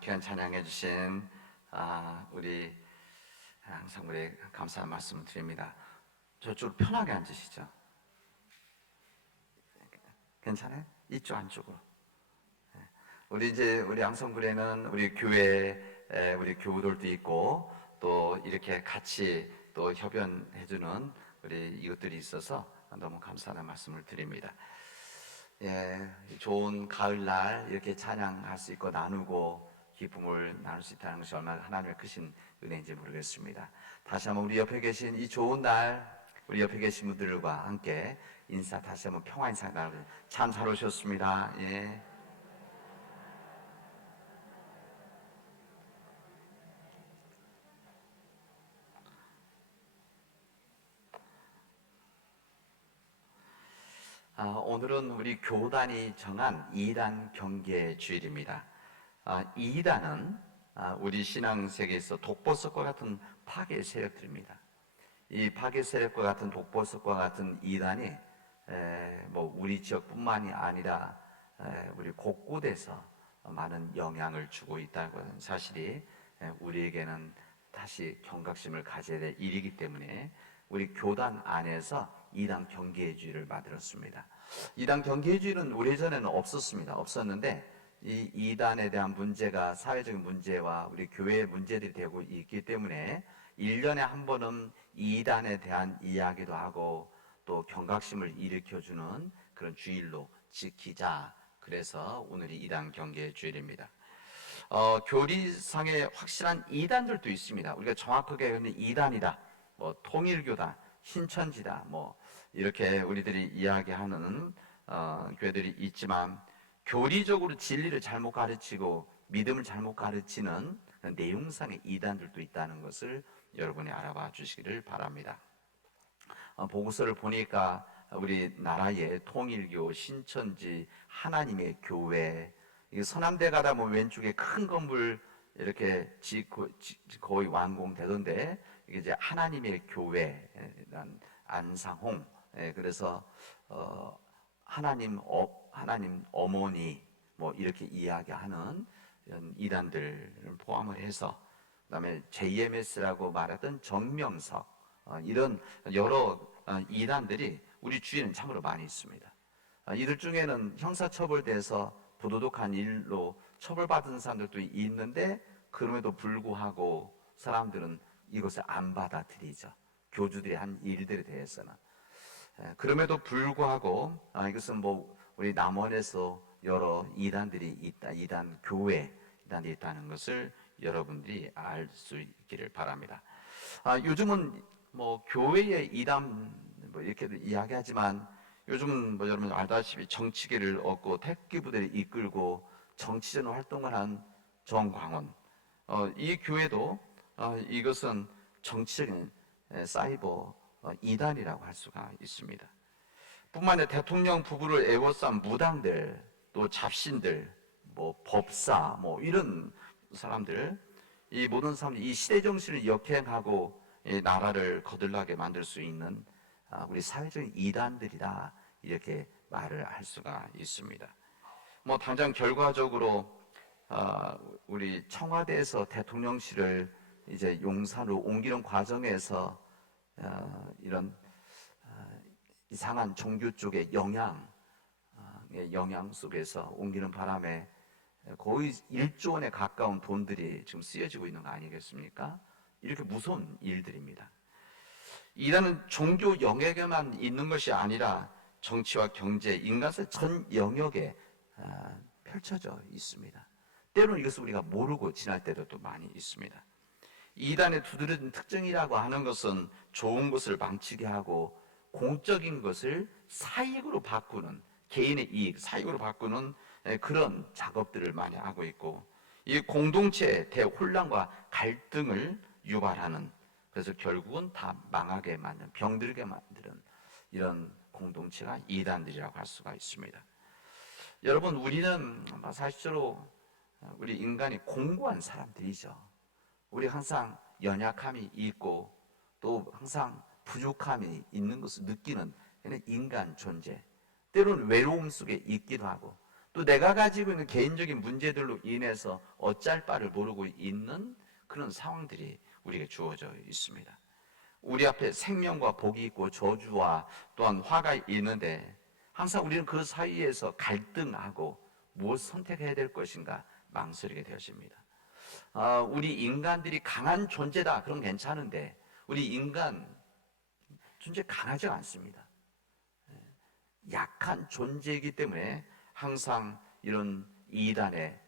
귀한 찬양해 주신 우리 항상 우리 감사한 말씀을 드립니다. 저쪽으로 편하게 앉으시죠. 괜찮아요? 이쪽 안쪽으로. 우리 양성부에는 우리 교회 우리 교우들도 있고 또 이렇게 같이 또 협연해주는 우리 이것들이 있어서 너무 감사하는 말씀을 드립니다. 좋은 가을날 이렇게 찬양할 수 있고 나누고 기쁨을 나눌 수 있다는 것이 얼마나 하나님의 크신 은혜인지 모르겠습니다. 다시 한번 우리 옆에 계신 이 좋은 날 우리 옆에 계신 분들과 함께 인사 다시 한번 평화 인사 나누고 참 잘 오셨습니다. 오늘은 우리 교단이 정한 2단 경계 주일입니다. 2단은 우리 신앙 세계에서 독보석과 같은 파괴 세력들입니다. 이 파괴 세력과 같은 독보석과 같은 2단이 우리 지역뿐만이 아니라 우리 곳곳에서 많은 영향을 주고 있다는 사실이 우리에게는 다시 경각심을 가져야 될 일이기 때문에 우리 교단 안에서 2단 경계주의를 만들었습니다. 2단 경계주의는 오래전에는 없었는데 이 2단에 대한 문제가 사회적인 문제와 우리 교회의 문제들이 되고 있기 때문에 1년에 한 번은 2단에 대한 이야기도 하고 또 경각심을 일으켜주는 그런 주일로 지키자. 그래서 오늘이 2단 경계주일입니다. 교리상에 확실한 2단들도 있습니다. 우리가 정확하게 2단이다, 통일교다, 신천지다, 이렇게 우리들이 이야기하는 교회들이 있지만 교리적으로 진리를 잘못 가르치고 믿음을 잘못 가르치는 내용상의 2단들도 있다는 것을 여러분이 알아봐 주시기를 바랍니다. 보고서를 보니까 우리나라의 통일교, 신천지, 하나님의 교회, 서남대 가다 왼쪽에 큰 건물 이렇게 거의 완공되던데 이게 이제 하나님의 교회, 안상홍, 그래서 하나님 어머니 이렇게 이야기하는 이런 이단들을 포함을 해서 그다음에 JMS라고 말했던 정명석 이런 여러 이단들이 우리 주위에는 참으로 많이 있습니다. 이들 중에는 형사처벌돼서 부도덕한 일로 처벌받은 사람들도 있는데 그럼에도 불구하고 사람들은 이것을 안 받아들이죠. 교주들이 한 일들에 대해서는. 그럼에도 불구하고 이것은 우리 남원에서 여러 이단들이 있다, 이단 교회, 이단이 있다는 것을 여러분들이 알 수 있기를 바랍니다. 요즘은 교회의 이단 이렇게 이야기하지만 요즘은 여러분 알다시피 정치계를 얻고 택기부대를 이끌고 정치전 활동을 한 정광훈, 이 교회도 이것은 정치적인 사이버 이단이라고 할 수가 있습니다. 뿐만 아니라 대통령 부부를 애워싼 무당들, 또 잡신들, 법사, 이런 사람들, 이 모든 사람들이 이 시대 정신을 역행하고 이 나라를 거들나게 만들 수 있는 우리 사회적인 이단들이다, 이렇게 말을 할 수가 있습니다. 당장 결과적으로 우리 청와대에서 대통령실을 이제 용산으로 옮기는 과정에서 이런 이상한 종교 쪽의 영향 속에서 옮기는 바람에 거의 1조 원에 가까운 돈들이 지금 쓰여지고 있는 거 아니겠습니까? 이렇게 무서운 일들입니다. 이단은 종교 영역에만 있는 것이 아니라 정치와 경제, 인간사의 전 영역에 펼쳐져 있습니다. 때로는 이것을 우리가 모르고 지날 때도 또 많이 있습니다. 이단의 두드러진 특징이라고 하는 것은 좋은 것을 망치게 하고 공적인 것을 사익으로 바꾸는, 개인의 이익, 사익으로 바꾸는 그런 작업들을 많이 하고 있고, 이 공동체의 대혼란과 갈등을 유발하는, 그래서 결국은 다 망하게 만든, 병들게 만드는 이런 공동체가 이단들이라고 할 수가 있습니다. 여러분, 우리는 사실로 우리 인간이 공고한 사람들이죠. 우리 항상 연약함이 있고 또 항상 부족함이 있는 것을 느끼는 인간 존재, 때로는 외로움 속에 있기도 하고 또 내가 가지고 있는 개인적인 문제들로 인해서 어찌할 바를 모르고 있는 그런 상황들이 우리에게 주어져 있습니다. 우리 앞에 생명과 복이 있고 저주와 또한 화가 있는데 항상 우리는 그 사이에서 갈등하고 무엇을 선택해야 될 것인가 망설이게 되어집니다. 우리 인간들이 강한 존재다, 그럼 괜찮은데 우리 인간 존재 강하지 않습니다. 약한 존재이기 때문에 항상 이런 이단의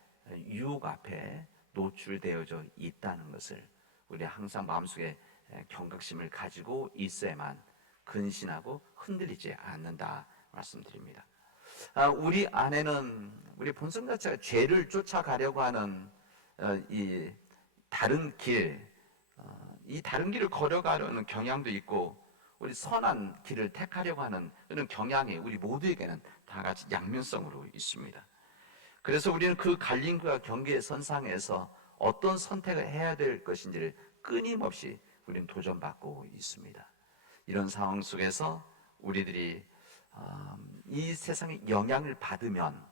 유혹 앞에 노출되어져 있다는 것을 우리 항상 마음속에 경각심을 가지고 있어야만 근신하고 흔들리지 않는다 말씀드립니다. 우리 안에는 우리 본성 자체가 죄를 쫓아가려고 하는 이 다른 길, 이 다른 길을 걸어가려는 경향도 있고 우리 선한 길을 택하려고 하는 그런 경향이 우리 모두에게는 다 같이 양면성으로 있습니다. 그래서 우리는 그 갈림과 경계의 선상에서 어떤 선택을 해야 될 것인지를 끊임없이 우리는 도전받고 있습니다. 이런 상황 속에서 우리들이 이 세상의 영향을 받으면,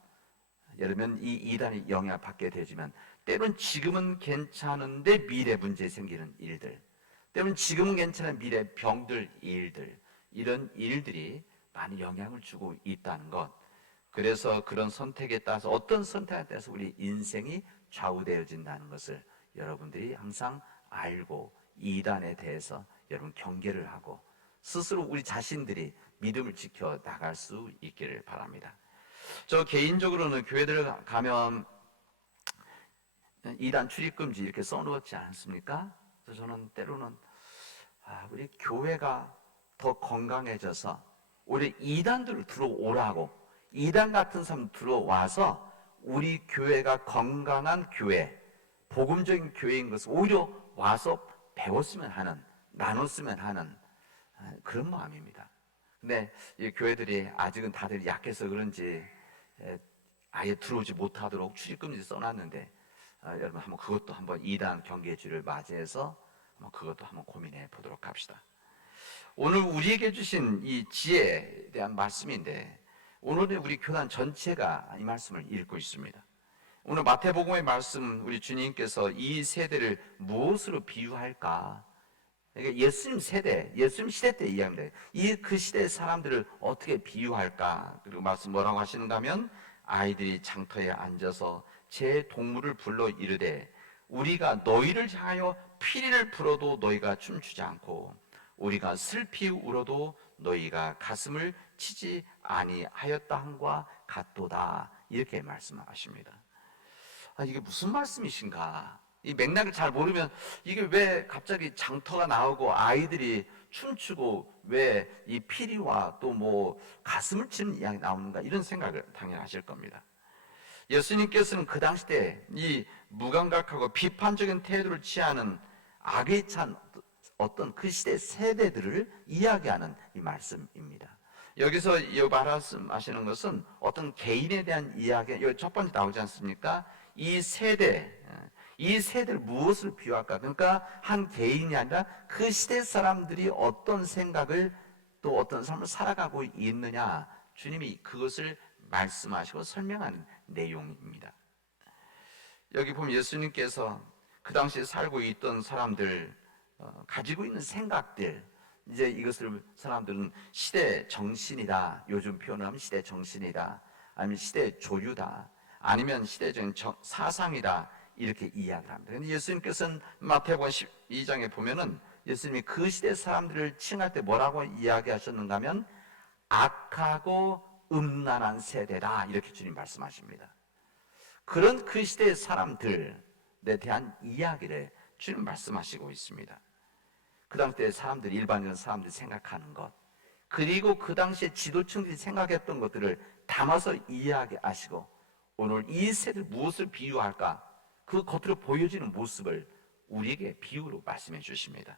예를 들면 이 이단의 영향을 받게 되지만 때로는 지금은 괜찮은데 미래 문제 생기는 일들, 때로는 지금은 괜찮은 미래 병들 일들, 이런 일들이 많이 영향을 주고 있다는 것. 그래서 그런 선택에 따라서 어떤 선택에 따라서 우리 인생이 좌우되어진다는 것을 여러분들이 항상 알고 이단에 대해서 여러분 경계를 하고 스스로 우리 자신들이 믿음을 지켜 나갈 수 있기를 바랍니다. 저 개인적으로는 교회들 가면 이단 출입금지 이렇게 써놓지 않습니까? 그래서 저는 때로는 우리 교회가 더 건강해져서 우리 이단들을 들어오라고, 이단 같은 사람 들어와서 우리 교회가 건강한 교회, 복음적인 교회인 것을 오히려 와서 배웠으면 하는, 나눴으면 하는 그런 마음입니다. 근데 이 교회들이 아직은 다들 약해서 그런지 아예 들어오지 못하도록 출입금지 써놨는데 여러분 한번 그것도 한번 이단 경계주를 맞이해서 그것도 한번 고민해 보도록 합시다. 오늘 우리에게 주신 이 지혜에 대한 말씀인데 오늘의 우리 교단 전체가 이 말씀을 읽고 있습니다. 오늘 마태복음의 말씀, 우리 주님께서 이 세대를 무엇으로 비유할까? 그러니까 예수님 세대, 예수님 시대 때 이야기합니다. 그 시대의 사람들을 어떻게 비유할까? 그리고 말씀 뭐라고 하시는가 하면 아이들이 장터에 앉아서 제 동물을 불러 이르되 우리가 너희를 향하여 피리를 불어도 너희가 춤추지 않고 우리가 슬피 울어도 너희가 가슴을 치지 아니하였다 함과 같도다, 이렇게 말씀하십니다. 이게 무슨 말씀이신가? 이 맥락을 잘 모르면 이게 왜 갑자기 장터가 나오고 아이들이 춤추고 왜 이 피리와 또 뭐 가슴을 치는 이야기 나오는가, 이런 생각을 당연히 하실 겁니다. 예수님께서는 그 당시 때 이 무감각하고 비판적인 태도를 취하는 악에 찬 어떤 그 시대 세대들을 이야기하는 이 말씀입니다. 여기서 이 말씀하시는 것은 어떤 개인에 대한 이야기, 여기 첫 번째 나오지 않습니까? 이 세대를 무엇을 비유할까? 그러니까 한 개인이 아니라 그 시대 사람들이 어떤 생각을 또 어떤 삶을 살아가고 있느냐, 주님이 그것을 말씀하시고 설명하는 내용입니다. 여기 보면 예수님께서 그 당시에 살고 있던 사람들 가지고 있는 생각들, 이제 이것을 사람들은 시대 정신이다, 요즘 표현을 하면 시대 정신이다, 아니면 시대 조류다, 아니면 시대적인 사상이다, 이렇게 이야기를 합니다. 근데 예수님께서는 마태복음 12장에 보면은 예수님이 그 시대 사람들을 칭할 때 뭐라고 이야기하셨는가 하면 악하고 음란한 세대다, 이렇게 주님 말씀하십니다. 그런 그 시대의 사람들에 대한 이야기를 주님 말씀하시고 있습니다. 그 당시에 사람들, 일반적인 사람들이 생각하는 것, 그리고 그 당시에 지도층들이 생각했던 것들을 담아서 이야기하시고 오늘 이 세대를 무엇을 비유할까? 그 겉으로 보여지는 모습을 우리에게 비유로 말씀해 주십니다.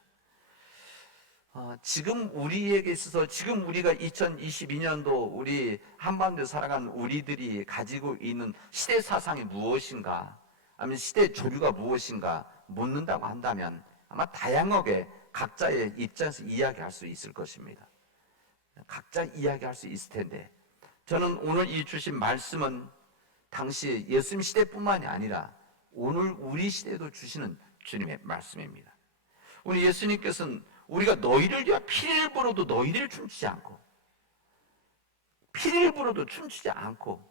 지금 우리에게 있어서 지금 우리가 2022년도 우리 한반도에 살아가는 우리들이 가지고 있는 시대 사상이 무엇인가, 아니면 시대 조류가 무엇인가 묻는다고 한다면 아마 다양하게 각자의 입장에서 이야기할 수 있을 것입니다. 각자 이야기할 수 있을 텐데 저는 오늘 이 주신 말씀은 당시 예수님 시대뿐만이 아니라 오늘 우리 시대에도 주시는 주님의 말씀입니다. 우리 예수님께서는 우리가 너희를 위하여 피를 불어도 너희를 춤추지 않고, 피를 불어도 춤추지 않고,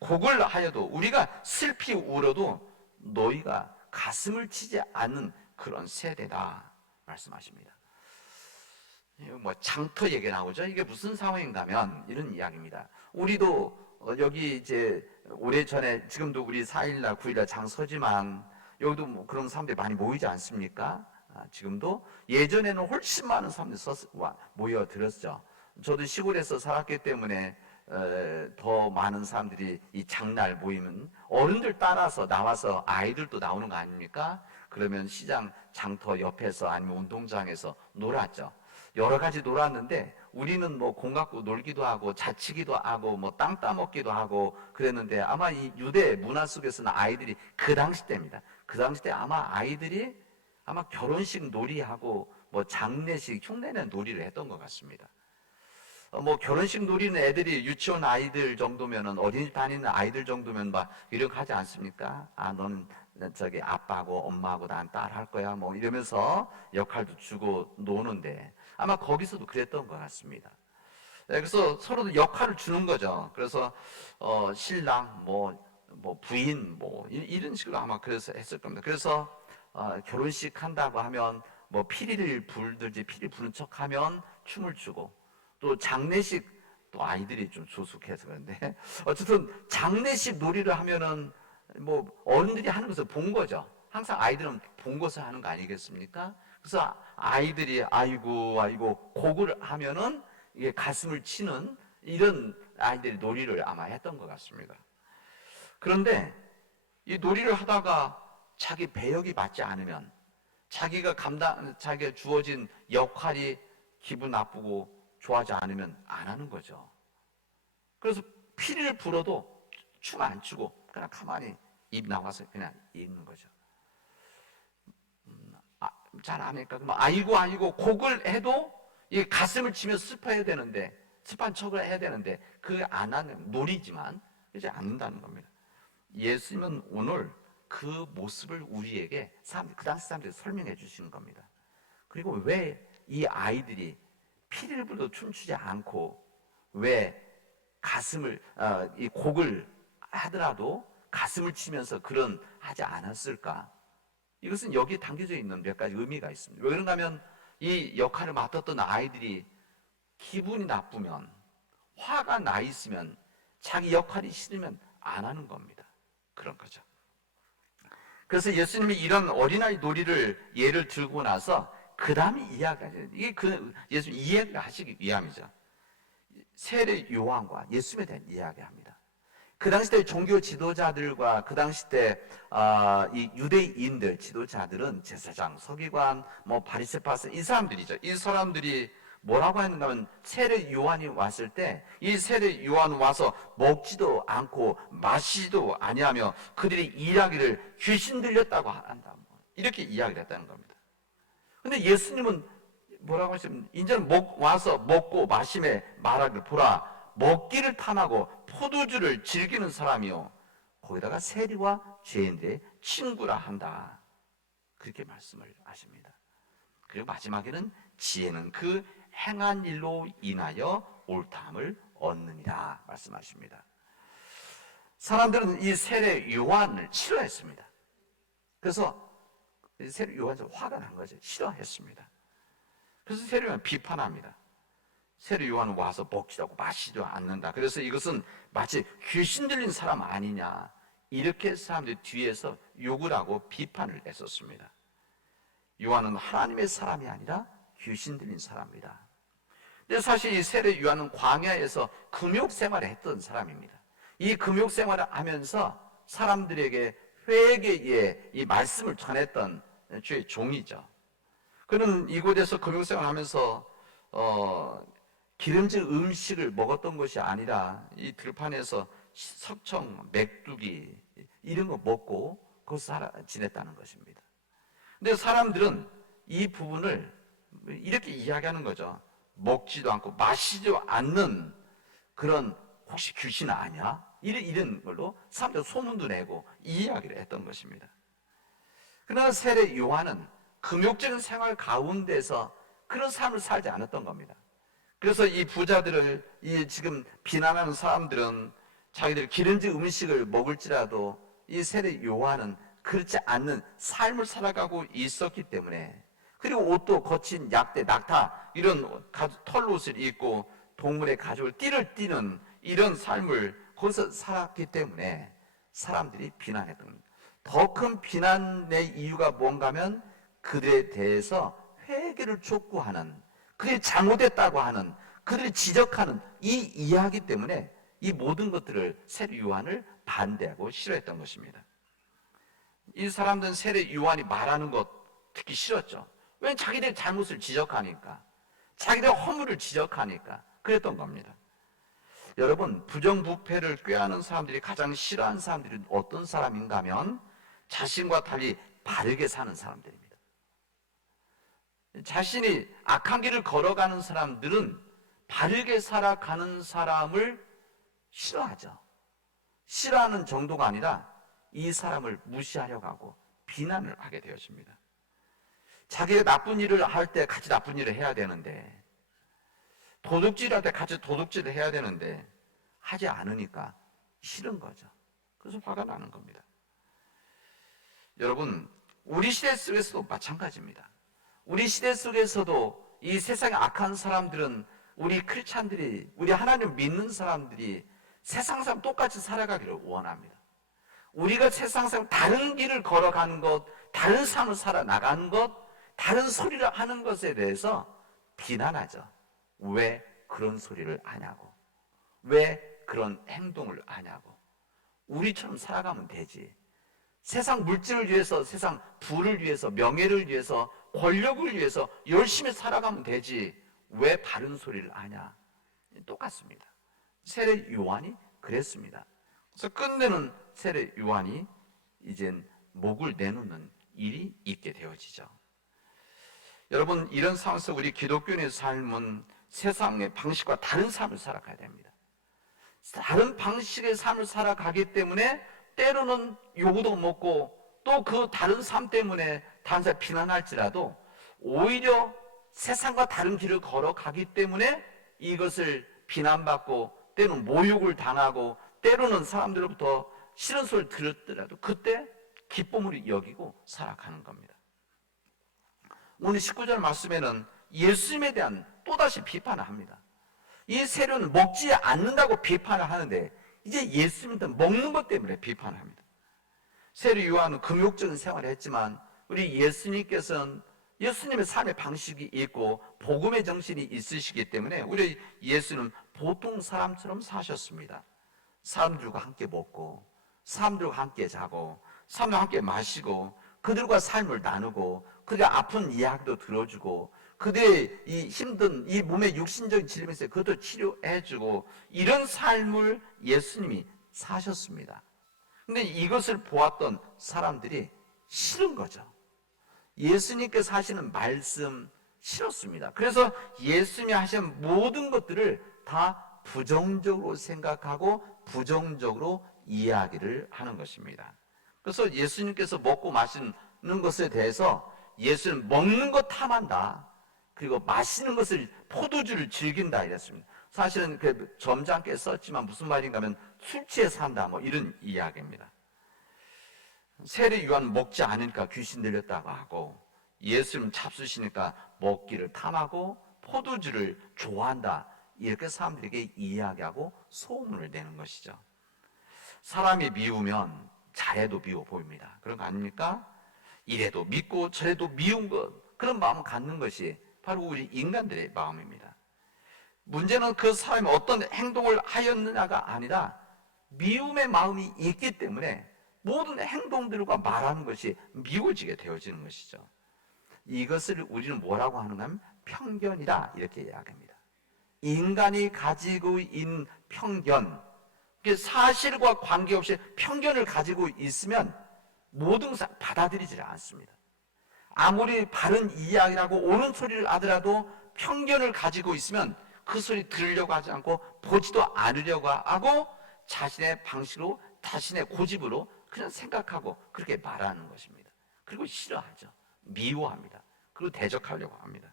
곡을 하여도 우리가 슬피 울어도 너희가 가슴을 치지 않는 그런 세대다 말씀하십니다. 뭐 장터 얘기 나오죠. 이게 무슨 상황인가면 이런 이야기입니다. 우리도 여기 이제 오래전에, 지금도 우리 4일날 9일날 장서지만 여기도 뭐 그런 사람들이 많이 모이지 않습니까? 지금도 예전에는 훨씬 많은 사람들이 모여들었죠. 저도 시골에서 살았기 때문에 더 많은 사람들이 이 장날 모이면 어른들 따라서 나와서 아이들도 나오는 거 아닙니까? 그러면 시장 장터 옆에서 아니면 운동장에서 놀았죠. 여러 가지 놀았는데 우리는 뭐 공 갖고 놀기도 하고 자치기도 하고 뭐 땅 따먹기도 하고 그랬는데, 아마 이 유대 문화 속에서는 아이들이 그 당시 때입니다. 그 당시 때 아마 아이들이 아마 결혼식 놀이하고 뭐 장례식 흉내낸 놀이를 했던 것 같습니다. 뭐 결혼식 놀이는 애들이 유치원 아이들 정도면은, 어린이집 다니는 아이들 정도면 막 이렇게 하지 않습니까? 너는 저기 아빠하고 엄마하고 난 딸 할 거야 뭐 이러면서 역할도 주고 노는데, 아마 거기서도 그랬던 것 같습니다. 그래서 서로 역할을 주는 거죠. 그래서 신랑 뭐 부인 뭐 이런 식으로 아마 그래서 했을 겁니다. 그래서 결혼식 한다고 하면 뭐 피리를 불든지 피리 부는 척하면 춤을 추고, 또 장례식, 또 아이들이 좀 조숙해서 그런데 어쨌든 장례식 놀이를 하면은 뭐 어른들이 하는 것을 본 거죠. 항상 아이들은 본 것을 하는 거 아니겠습니까? 그래서 아이들이 아이고 곡을 하면은 이게 가슴을 치는 이런 아이들이 놀이를 아마 했던 것 같습니다. 그런데 이 놀이를 하다가 자기 배역이 맞지 않으면, 자기가 주어진 역할이 기분 나쁘고 좋아하지 않으면 안 하는 거죠. 그래서 피리를 불어도 춤 안 추고 그냥 가만히 입 나와서 그냥 있는 거죠. 잘 아니까 그럼 아이고 곡을 해도 이 가슴을 치며 슬퍼해야 되는데, 슬픈 척을 해야 되는데 그게 안 하는, 놀이지만 그러지 않는다는 겁니다. 예수님은 오늘 그 모습을 우리에게 그 당시 사람들이 설명해 주시는 겁니다. 그리고 왜 이 아이들이 피리를 불어도 춤추지 않고 왜 가슴을 이 곡을 하더라도 가슴을 치면서 그런 하지 않았을까? 이것은 여기에 담겨져 있는 몇 가지 의미가 있습니다. 왜 그런가 하면 이 역할을 맡았던 아이들이 기분이 나쁘면, 화가 나 있으면, 자기 역할이 싫으면 안 하는 겁니다. 그런 거죠. 그래서 예수님이 이런 어린아이 놀이를 예를 들고 나서 그 다음에 이야기하죠. 이게 예수님 이해를 하시기 위함이죠. 세례 요한과 예수님에 대한 이야기합니다. 그 당시 때 종교 지도자들과 그 당시 때 이 유대인들 지도자들은 제사장, 서기관, 뭐 바리새파서 이 사람들이죠. 이 사람들이 뭐라고 했는가 하면, 세례 요한이 왔을 때 이 세례 요한 와서 먹지도 않고 마시지도 아니하며 그들이 일하기를 귀신 들렸다고 한다, 이렇게 이야기를 했다는 겁니다. 근데 예수님은 뭐라고 하시면, 이제는 와서 먹고 마심에 말하기를, 보라 먹기를 탐하고 포도주를 즐기는 사람이요 거기다가 세리와 죄인들의 친구라 한다, 그렇게 말씀을 하십니다. 그리고 마지막에는 지혜는 그 행한 일로 인하여 옳다함을 얻느니라 말씀하십니다. 사람들은 이 세례 요한을 싫어했습니다. 그래서 세례 요한이 화가 난 거죠. 싫어했습니다. 그래서 세례 요한 비판합니다. 세례 요한은 와서 먹지도 않고 마시지도 않는다. 그래서 이것은 마치 귀신 들린 사람 아니냐, 이렇게 사람들이 뒤에서 욕을 하고 비판을 했었습니다. 요한은 하나님의 사람이 아니라 귀신 들린 사람이다. 근데 사실 이 세례 요한은 광야에서 금욕 생활을 했던 사람입니다. 이 금욕 생활을 하면서 사람들에게 회개의 이 말씀을 전했던 주의 종이죠. 그는 이곳에서 금욕 생활을 하면서 기름진 음식을 먹었던 것이 아니라 이 들판에서 석청, 메뚜기 이런 거 먹고 거기서 지냈다는 것입니다. 근데 사람들은 이 부분을 이렇게 이야기하는 거죠. 먹지도 않고 마시지도 않는 그런 혹시 귀신 아니야? 이런 걸로 사람들 소문도 내고 이야기를 했던 것입니다. 그러나 세례 요한은 금욕적인 생활 가운데서 그런 삶을 살지 않았던 겁니다. 그래서 이 부자들을 이 지금 비난하는 사람들은 자기들 기름진 음식을 먹을지라도 이 세례 요한은 그렇지 않는 삶을 살아가고 있었기 때문에, 그리고 옷도 거친 약대, 낙타 이런 털옷을 입고 동물의 가죽을 띠를 띠는 이런 삶을 거기서 살았기 때문에 사람들이 비난했던 겁니다. 더 큰 비난의 이유가 뭔가 하면 그들에 대해서 회개를 촉구하는, 그들이 잘못했다고 하는, 그들이 지적하는 이 이야기 때문에 이 모든 것들을 세례 요한을 반대하고 싫어했던 것입니다. 이 사람들은 세례 요한이 말하는 것 듣기 싫었죠. 왜냐하면 자기들의 잘못을 지적하니까, 자기들의 허물을 지적하니까 그랬던 겁니다. 여러분, 부정부패를 꾀하는 사람들이 가장 싫어하는 사람들이 어떤 사람인가 하면 자신과 달리 바르게 사는 사람들입니다. 자신이 악한 길을 걸어가는 사람들은 바르게 살아가는 사람을 싫어하죠. 싫어하는 정도가 아니라 이 사람을 무시하려고 하고 비난을 하게 되었습니다. 자기가 나쁜 일을 할 때 같이 나쁜 일을 해야 되는데, 도둑질할 때 같이 도둑질을 해야 되는데 하지 않으니까 싫은 거죠. 그래서 화가 나는 겁니다. 여러분, 우리 시대 속에서도 마찬가지입니다. 우리 시대 속에서도 이 세상에 악한 사람들은 우리 크리스찬들이, 우리 하나님 믿는 사람들이 세상 사람 똑같이 살아가기를 원합니다. 우리가 세상 사람 다른 길을 걸어가는 것, 다른 삶을 살아나가는 것, 다른 소리를 하는 것에 대해서 비난하죠. 왜 그런 소리를 하냐고, 왜 그런 행동을 하냐고. 우리처럼 살아가면 되지. 세상 물질을 위해서, 세상 부를 위해서, 명예를 위해서, 권력을 위해서 열심히 살아가면 되지 왜 바른 소리를 하냐. 똑같습니다. 세례 요한이 그랬습니다. 그래서 끝내는 세례 요한이 이젠 목을 내놓는 일이 있게 되어지죠. 여러분, 이런 상황 속 우리 기독교인의 삶은 세상의 방식과 다른 삶을 살아가야 됩니다. 다른 방식의 삶을 살아가기 때문에 때로는 욕도 먹고 또 그 다른 삶 때문에 다른 사람 비난할지라도 오히려 세상과 다른 길을 걸어가기 때문에 이것을 비난받고 때로는 모욕을 당하고 때로는 사람들로부터 싫은 소리를 들었더라도 그때 기쁨으로 여기고 살아가는 겁니다. 오늘 19절 말씀에는 예수님에 대한 또다시 비판을 합니다. 이 세례는 먹지 않는다고 비판을 하는데 이제 예수님한테 먹는 것 때문에 비판을 합니다. 세례 요한은 금욕적인 생활을 했지만 우리 예수님께서는 예수님의 삶의 방식이 있고 복음의 정신이 있으시기 때문에 우리 예수는 보통 사람처럼 사셨습니다. 사람들과 함께 먹고 사람들과 함께 자고 사람들과 함께 마시고 그들과 삶을 나누고 그들의 아픈 이야기도 들어주고 그들의 이 힘든 이 몸의 육신적인 질병이 있어요. 그것도 치료해주고 이런 삶을 예수님이 사셨습니다. 근데 이것을 보았던 사람들이 싫은 거죠. 예수님께서 하시는 말씀 싫었습니다. 그래서 예수님이 하신 모든 것들을 다 부정적으로 생각하고 부정적으로 이야기를 하는 것입니다. 그래서 예수님께서 먹고 마시는 것에 대해서 예수는 먹는 것 탐한다. 그리고 마시는 것을 포도주를 즐긴다 이랬습니다. 사실은 그 점잖게 썼지만 무슨 말인가 하면 술 취해 산다 뭐 이런 이야기입니다. 세례 요한 먹지 않으니까 귀신 들렸다고 하고 예수님 잡수시니까 먹기를 탐하고 포도주를 좋아한다 이렇게 사람들에게 이야기하고 소문을 내는 것이죠. 사람이 미우면 잘해도 미워 보입니다. 그런 거 아닙니까? 이래도 믿고 저래도 미운 것 그런 마음을 갖는 것이 바로 우리 인간들의 마음입니다. 문제는 그 사람이 어떤 행동을 하였느냐가 아니라 미움의 마음이 있기 때문에 모든 행동들과 말하는 것이 미워지게 되어지는 것이죠. 이것을 우리는 뭐라고 하는가 하면 편견이다 이렇게 이야기합니다. 인간이 가지고 있는 편견, 사실과 관계없이 편견을 가지고 있으면 모든 것을 받아들이지 않습니다. 아무리 바른 이야기라고 옳은 소리를 하더라도 편견을 가지고 있으면 그 소리 들으려고 하지 않고 보지도 않으려고 하고 자신의 방식으로, 자신의 고집으로 그냥 생각하고 그렇게 말하는 것입니다. 그리고 싫어하죠. 미워합니다. 그리고 대적하려고 합니다.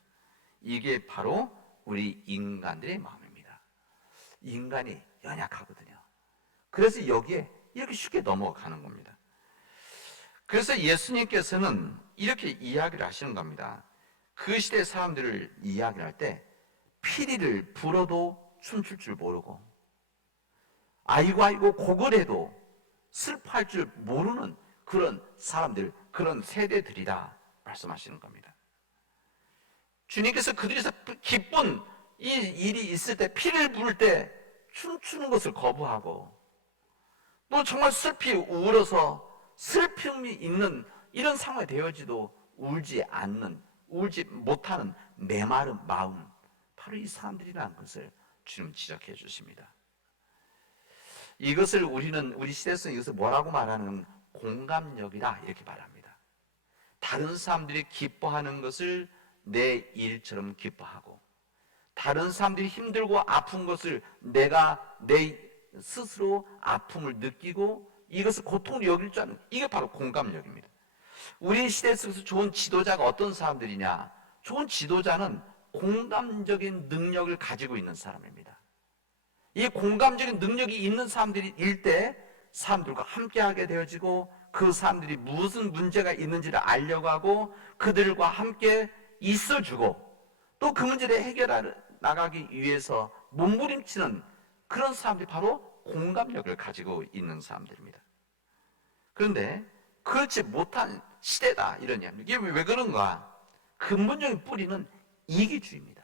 이게 바로 우리 인간들의 마음입니다. 인간이 연약하거든요. 그래서 여기에 이렇게 쉽게 넘어가는 겁니다. 그래서 예수님께서는 이렇게 이야기를 하시는 겁니다. 그 시대 사람들을 이야기를 할 때 피리를 불어도 춤출 줄 모르고, 아이고 고글해도 슬퍼할 줄 모르는 그런 사람들, 그런 세대들이다 말씀하시는 겁니다. 주님께서 그들에서 기쁜 이 일이 있을 때, 피를 부을 때 춤추는 것을 거부하고, 또 정말 슬피 울어서 슬픔이 있는 이런 상황이 되어지도 울지 않는, 울지 못하는 메마른 마음, 바로 이 사람들이라는 것을 주님 지적해 주십니다. 이것을 우리는 우리 시대에서 이것을 뭐라고 말하는, 공감력이다 이렇게 말합니다. 다른 사람들이 기뻐하는 것을 내 일처럼 기뻐하고, 다른 사람들이 힘들고 아픈 것을 내가 내 스스로 아픔을 느끼고 이것을 고통으로 여길 줄 아는, 이게 바로 공감력입니다. 우리 시대에서 좋은 지도자가 어떤 사람들이냐? 좋은 지도자는 공감적인 능력을 가지고 있는 사람입니다. 이 공감적인 능력이 있는 사람들일 때 사람들과 함께하게 되어지고, 그 사람들이 무슨 문제가 있는지를 알려고 하고 그들과 함께 있어주고, 또 그 문제를 해결해 나가기 위해서 몸부림치는 그런 사람들이 바로 공감력을 가지고 있는 사람들입니다. 그런데 그렇지 못한 시대다 이런 이야기입니다. 이게 왜 그런가? 근본적인 뿌리는 이기주의입니다.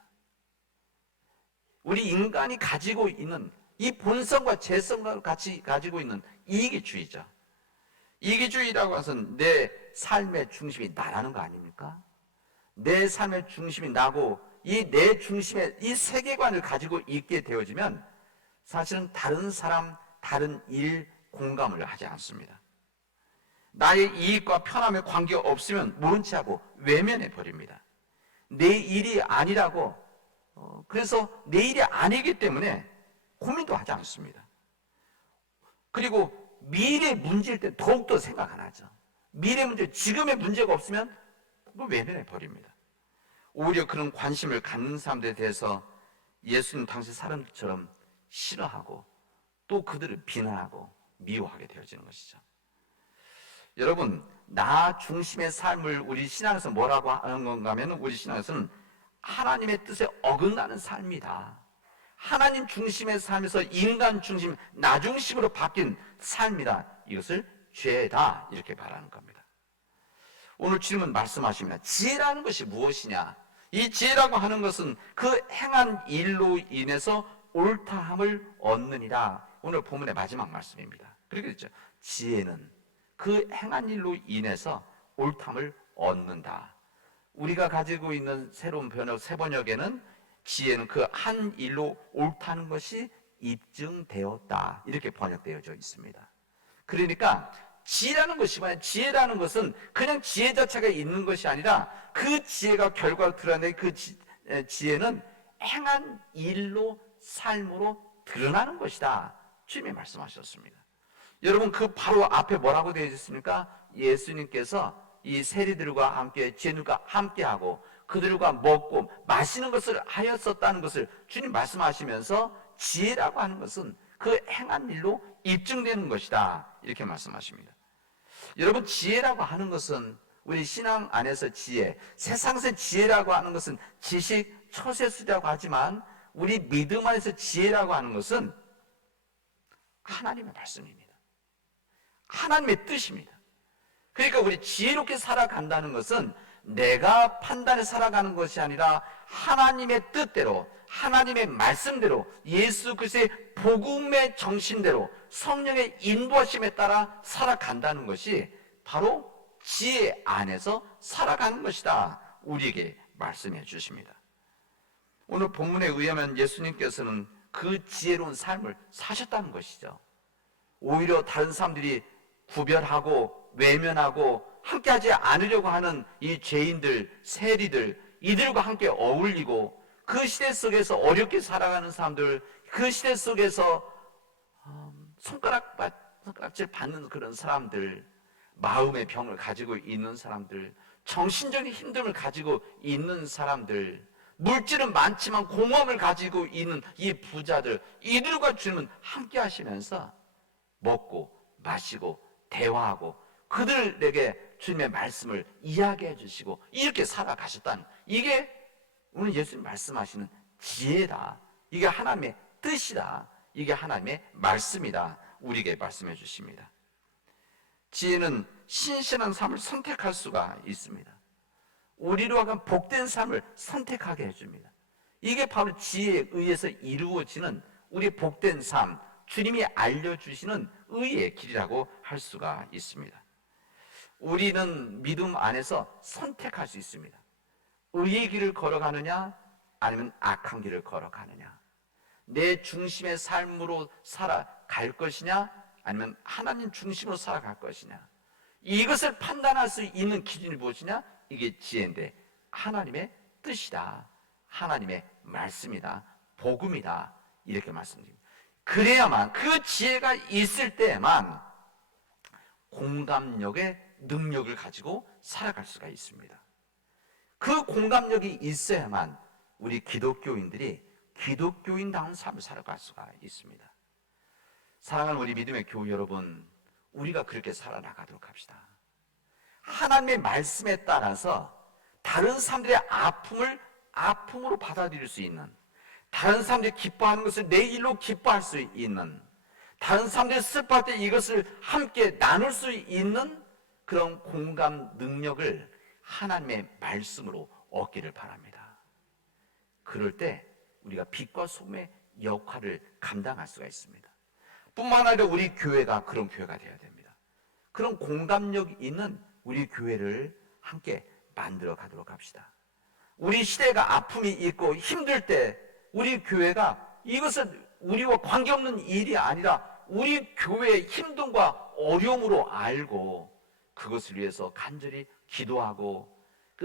우리 인간이 가지고 있는 이 본성과 재성과 같이 가지고 있는 이기주의죠. 이기주의라고 해서는 내 삶의 중심이 나라는 거 아닙니까? 내 삶의 중심이 나고 이 내 중심의 이 세계관을 가지고 있게 되어지면 사실은 다른 사람, 다른 일 공감을 하지 않습니다. 나의 이익과 편함에 관계없으면 모른 체 하고 외면해 버립니다. 내 일이 아니라고, 그래서 내 일이 아니기 때문에 고민도 하지 않습니다. 그리고 미래 문제일 때 더욱더 생각 안 하죠. 미래 문제, 지금의 문제가 없으면 외면해 버립니다. 오히려 그런 관심을 갖는 사람들에 대해서 예수님 당시 사람들처럼 싫어하고 또 그들을 비난하고 미워하게 되어지는 것이죠. 여러분, 나 중심의 삶을 우리 신앙에서 뭐라고 하는 건가 하면, 우리 신앙에서는 하나님의 뜻에 어긋나는 삶이다. 하나님 중심의 삶에서 인간 중심, 나 중심으로 바뀐 삶이다. 이것을 죄다 이렇게 말하는 겁니다. 오늘 주님은 말씀하십니다. 지혜라는 것이 무엇이냐? 이 지혜라고 하는 것은 그 행한 일로 인해서 옳다함을 얻느니라. 오늘 본문의 마지막 말씀입니다. 그렇게 됐죠. 지혜는 그 행한 일로 인해서 옳다함을 얻는다. 우리가 가지고 있는 새로운 번역, 새 번역에는 지혜는 그 한 일로 옳다는 것이 입증되었다. 이렇게 번역되어져 있습니다. 그러니까 지혜라는 것이 뭐냐? 지혜라는 것은 그냥 지혜 자체가 있는 것이 아니라 그 지혜가 결과로 드러낸 그 지혜는 행한 일로, 삶으로 드러나는 것이다. 주님이 말씀하셨습니다. 여러분, 그 바로 앞에 뭐라고 되어 있습니까? 예수님께서 이 세리들과 함께, 죄인들과 함께하고 그들과 먹고 마시는 것을 하였었다는 것을 주님 말씀하시면서, 지혜라고 하는 것은 그 행한 일로 입증되는 것이다. 이렇게 말씀하십니다. 여러분, 지혜라고 하는 것은 우리 신앙 안에서 지혜, 세상에서 지혜라고 하는 것은 지식, 처세술이라고 하지만 우리 믿음 안에서 지혜라고 하는 것은 하나님의 말씀입니다. 하나님의 뜻입니다. 그러니까 우리 지혜롭게 살아간다는 것은 내가 판단해 살아가는 것이 아니라 하나님의 뜻대로, 하나님의 말씀대로, 예수 그리스도의 복음의 정신대로 성령의 인도하심에 따라 살아간다는 것이 바로 지혜 안에서 살아가는 것이다. 우리에게 말씀해 주십니다. 오늘 본문에 의하면 예수님께서는 그 지혜로운 삶을 사셨다는 것이죠. 오히려 다른 사람들이 구별하고 외면하고 함께하지 않으려고 하는 이 죄인들, 세리들, 이들과 함께 어울리고 그 시대 속에서 어렵게 살아가는 사람들, 그 시대 속에서 손가락질 받는 그런 사람들, 마음의 병을 가지고 있는 사람들, 정신적인 힘듦을 가지고 있는 사람들, 물질은 많지만 공허함을 가지고 있는 이 부자들, 이들과 주님은 함께 하시면서 먹고 마시고 대화하고 그들에게 주님의 말씀을 이야기해 주시고 이렇게 살아가셨다는, 이게 오늘 예수님 말씀하시는 지혜다. 이게 하나님의 뜻이다. 이게 하나님의 말씀이다. 우리에게 말씀해 주십니다. 지혜는 신실한 삶을 선택할 수가 있습니다. 우리로 하여금 복된 삶을 선택하게 해줍니다. 이게 바로 지혜에 의해서 이루어지는 우리 복된 삶, 주님이 알려주시는 의의 길이라고 할 수가 있습니다. 우리는 믿음 안에서 선택할 수 있습니다. 의의 길을 걸어가느냐 아니면 악한 길을 걸어가느냐, 내 중심의 삶으로 살아갈 것이냐 아니면 하나님 중심으로 살아갈 것이냐, 이것을 판단할 수 있는 기준이 무엇이냐? 이게 지혜인데 하나님의 뜻이다, 하나님의 말씀이다, 복음이다, 이렇게 말씀드립니다. 그래야만, 그 지혜가 있을 때만 공감력의 능력을 가지고 살아갈 수가 있습니다. 그 공감력이 있어야만 우리 기독교인들이 기독교인다운 삶을 살아갈 수가 있습니다. 사랑하는 우리 믿음의 교우 여러분, 우리가 그렇게 살아나가도록 합시다. 하나님의 말씀에 따라서 다른 사람들의 아픔을 아픔으로 받아들일 수 있는, 다른 사람들이 기뻐하는 것을 내 일로 기뻐할 수 있는, 다른 사람들이 슬퍼할 때 이것을 함께 나눌 수 있는 그런 공감 능력을 하나님의 말씀으로 얻기를 바랍니다. 그럴 때 우리가 빛과 소금의 역할을 감당할 수가 있습니다. 뿐만 아니라 우리 교회가 그런 교회가 되어야 됩니다. 그런 공감력 있는 우리 교회를 함께 만들어 가도록 합시다. 우리 시대가 아픔이 있고 힘들 때 우리 교회가 이것은 우리와 관계없는 일이 아니라 우리 교회의 힘듦과 어려움으로 알고 그것을 위해서 간절히 기도하고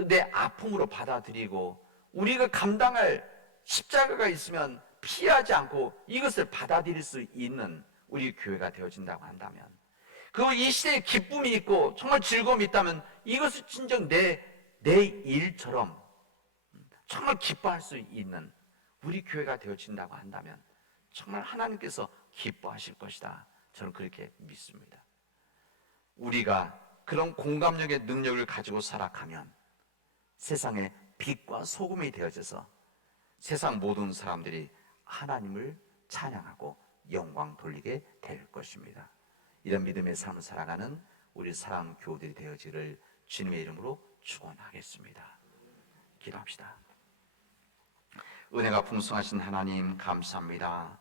내 아픔으로 받아들이고, 우리가 감당할 십자가가 있으면 피하지 않고 이것을 받아들일 수 있는 우리 교회가 되어진다고 한다면, 그리고 이 시대에 기쁨이 있고 정말 즐거움이 있다면 이것을 진정 내 일처럼 정말 기뻐할 수 있는 우리 교회가 되어진다고 한다면 정말 하나님께서 기뻐하실 것이다. 저는 그렇게 믿습니다. 우리가 그런 공감력의 능력을 가지고 살아가면 세상에 빛과 소금이 되어져서 세상 모든 사람들이 하나님을 찬양하고 영광 돌리게 될 것입니다. 이런 믿음의 삶을 살아가는 우리 사랑하는 교우들이 되어지기를 주님의 이름으로 축원하겠습니다. 기도합시다. 은혜가 풍성하신 하나님, 감사합니다.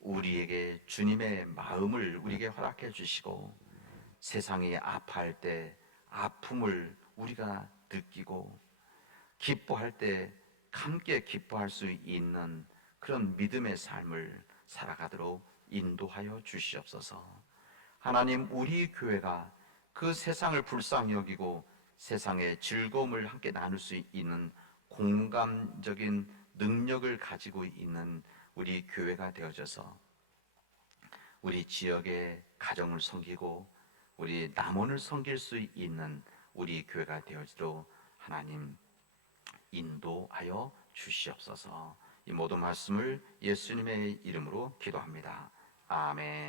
우리에게 주님의 마음을 우리에게 허락해 주시고 세상이 아파할 때 아픔을 우리가 느끼고 기뻐할 때 함께 기뻐할 수 있는 그런 믿음의 삶을 살아가도록 인도하여 주시옵소서. 하나님, 우리 교회가 그 세상을 불쌍히 여기고 세상의 즐거움을 함께 나눌 수 있는 공감적인 능력을 가지고 있는 우리 교회가 되어져서 우리 지역의 가정을 섬기고 우리 남원을 섬길 수 있는 우리 교회가 되어지도록 하나님 인도하여 주시옵소서. 이 모든 말씀을 예수님의 이름으로 기도합니다. 아멘.